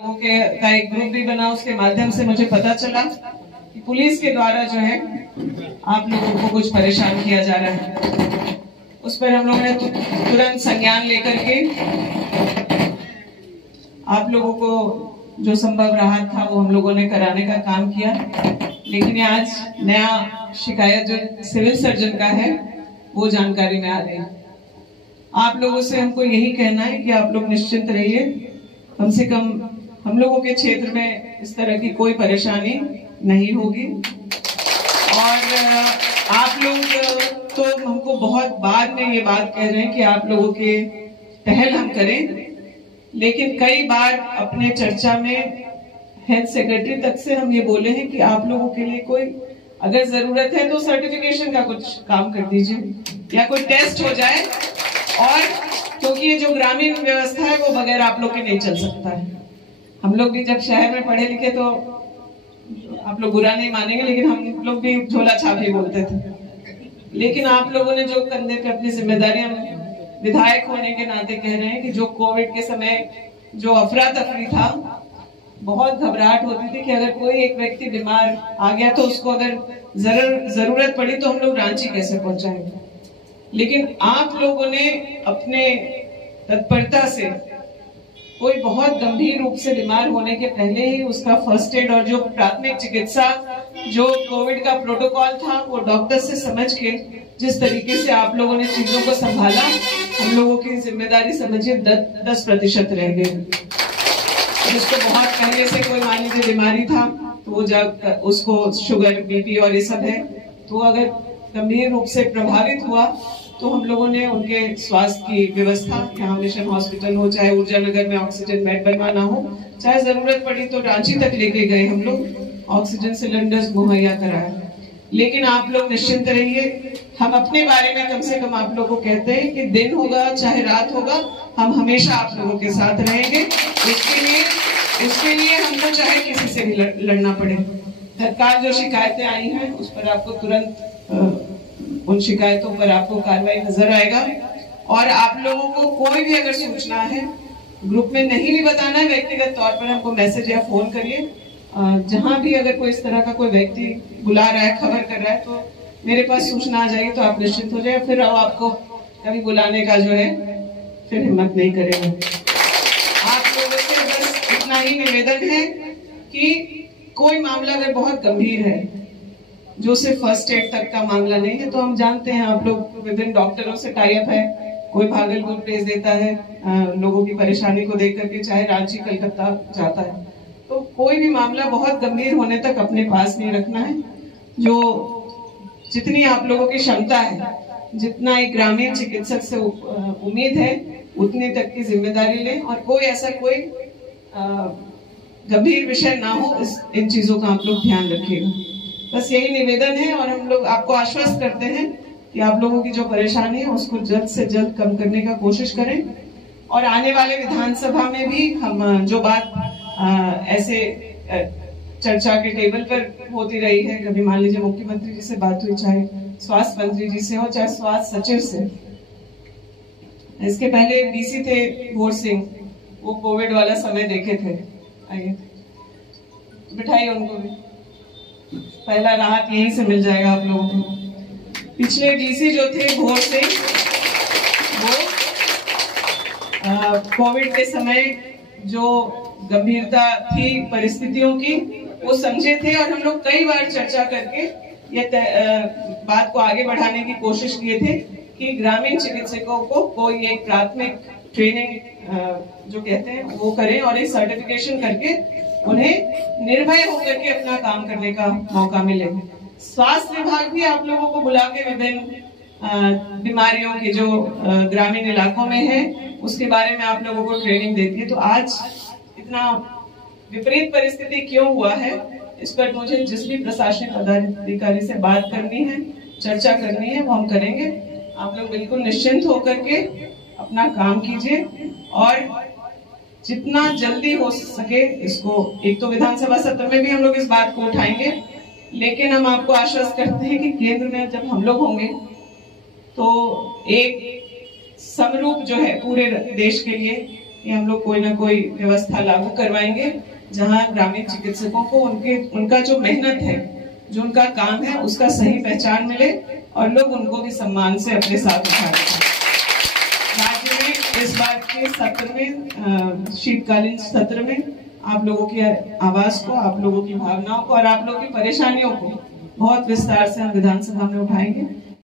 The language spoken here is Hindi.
लोगों का एक ग्रुप भी बना, उसके माध्यम से मुझे पता चला कि पुलिस के द्वारा जो है आप लोगों को कुछ परेशान किया जा रहा है। उस पर हम लोगों ने तुरंत संज्ञान लेकर के आप लोगों को जो संभव राहत था वो हम लोगों ने कराने का काम किया। लेकिन आज नया शिकायत जो सिविल सर्जन का है वो जानकारी में आ रही है। आप लोगों से हमको यही कहना है कि आप लोग निश्चिंत रहिए, कम से कम हम लोगों के क्षेत्र में इस तरह की कोई परेशानी नहीं होगी। और आप लोग तो हमको बहुत बाद में ये बात कह रहे हैं कि आप लोगों के पहल हम करें, लेकिन कई बार अपने चर्चा में हेल्थ सेक्रेटरी तक से हम ये बोले हैं कि आप लोगों के लिए कोई अगर जरूरत है तो सर्टिफिकेशन का कुछ काम कर दीजिए या कोई टेस्ट हो जाए। और क्योंकि ये जो ग्रामीण व्यवस्था है वो बगैर आप लोग के नहीं चल सकता है। हम लोग भी जब शहर में पढ़े लिखे तो आप लोग बुरा नहीं मानेंगे, लेकिन हम लोग भी झोला छापी बोलते थे। लेकिन आप लोगों ने जो कंधे पे अपनी जिम्मेदारी, हम विधायक होने के नाते कह रहे हैं कि जो कोविड के समय जो अफरा तफरी था, बहुत घबराहट होती थी कि अगर कोई एक व्यक्ति बीमार आ गया तो उसको अगर जरूरत पड़ी तो हम लोग रांची कैसे पहुंचाएंगे। लेकिन आप लोगों ने अपने तत्परता से कोई बहुत गंभीर रूप से बीमार होने के पहले ही उसका फर्स्ट एड और जो प्राथमिक चिकित्सा जो कोविड का प्रोटोकॉल था वो डॉक्टर से समझ के जिस तरीके से आप लोगों ने चीजों को संभाला, हम लोगों की जिम्मेदारी समझिए 10% रह गई। जिसको बहुत पहले से कोई मान लीजिए बीमारी था तो वो जब उसको शुगर बीपी और ये सब है तो अगर गंभीर रूप से प्रभावित हुआ तो हम लोगों ने उनके स्वास्थ्य की व्यवस्था, यहाँ मिशन हॉस्पिटल हो चाहे ऊर्जा नगर में ऑक्सीजन बेड बनवाना हो, चाहे जरूरत पड़ी तो रांची तक लेके गए, हम लोग ऑक्सीजन सिलेंडर्स मुहैया कराए। लेकिन आप लोग निश्चिंत रहिए, हम अपने बारे में कम से कम आप लोगों को कहते हैं कि दिन होगा चाहे रात होगा, हम हमेशा आप लोगों के साथ रहेंगे। उसके लिए हमको चाहे किसी से भी लड़ना पड़े। सरकार जो शिकायतें आई हैं उस पर आपको तुरंत उन शिकायतों पर आपको कार्रवाई नजर आएगा। और आप लोगों को कोई भी अगर सूचना है, ग्रुप में नहीं भी बताना है, व्यक्तिगत तौर पर हमको मैसेज या फोन करिए। जहां भी अगर कोई इस तरह का कोई व्यक्ति बुला रहा है, खबर कर रहा है तो मेरे पास सूचना आ जाएगी तो आप निश्चित हो जाए, फिर आपको कभी बुलाने का जो है फिर हिम्मत नहीं करेंगे। आप लोगों से बस इतना ही निवेदन है कि कोई मामला अगर बहुत गंभीर है जो सिर्फ फर्स्ट एड तक का मामला नहीं है, तो हम जानते हैं आप लोग विभिन्न डॉक्टरों से टाई अप है, कोई भागलपुर भेज देता है लोगों की परेशानी को देख करके, चाहे रांची कलकत्ता जाता है। तो कोई भी मामला बहुत गंभीर होने तक अपने पास नहीं रखना है। जो जितनी आप लोगों की क्षमता है, जितना एक ग्रामीण चिकित्सक से उम्मीद है, उतने तक की जिम्मेदारी लें और कोई ऐसा कोई गंभीर विषय ना हो, इन चीजों का आप लोग ध्यान रखिएगा। बस यही निवेदन है और हम लोग आपको आश्वस्त करते हैं कि आप लोगों की जो परेशानी है उसको जल्द से जल्द कम करने का कोशिश करें। और आने वाले विधानसभा में भी हम जो बात ऐसे चर्चा के टेबल पर होती रही है, कभी मान लीजिए मुख्यमंत्री जी से बात हुई, चाहे स्वास्थ्य मंत्री जी से हो, चाहे स्वास्थ्य सचिव से। इसके पहले डीसी थे भोर सिंह, वो कोविड वाला समय देखे थे, आइए बिठाइए उनको भी, पहला राहत यहीं से मिल जाएगा आप लोगों को। पिछले डीसी जो थे भोर सिंह, वो कोविड के समय जो गंभीरता थी परिस्थितियों की वो समझे थे और हम लोग कई बार चर्चा करके ये बात को आगे बढ़ाने की कोशिश किए थे कि ग्रामीण चिकित्सकों को कोई एक प्राथमिक ट्रेनिंग जो कहते हैं वो करें और एक सर्टिफिकेशन करके उन्हें निर्भय होकर के अपना काम करने का मौका मिले। स्वास्थ्य विभाग भी आप लोगों को बुला के विभिन्न बीमारियों के जो ग्रामीण इलाकों में है उसके बारे में आप लोगों को ट्रेनिंग देती है। तो आज इतना विपरीत परिस्थिति क्यों हुआ है, इस पर मुझे जिस भी प्रशासनिक पदाधिकारी से बात करनी है, चर्चा करनी है, वो हम करेंगे। आप लोग बिल्कुल निश्चिंत होकर के अपना काम कीजिए और जितना जल्दी हो सके इसको, एक तो विधानसभा सत्र में भी हम लोग इस बात को उठाएंगे, लेकिन हम आपको आश्वस्त करते हैं कि केंद्र में जब हम लोग होंगे तो एक समरूप जो है पूरे देश के लिए कि हम लोग कोई ना कोई व्यवस्था लागू करवाएंगे जहां ग्रामीण चिकित्सकों को उनका जो मेहनत है, जो उनका काम है, उसका सही पहचान मिले और लोग उनको भी सम्मान से अपने साथ उठाएं। राज्य में इस बार के सत्र में, शीतकालीन सत्र में, आप लोगों की आवाज को, आप लोगों की भावनाओं को और आप लोगों की परेशानियों को बहुत विस्तार से हम विधानसभा में उठाएंगे।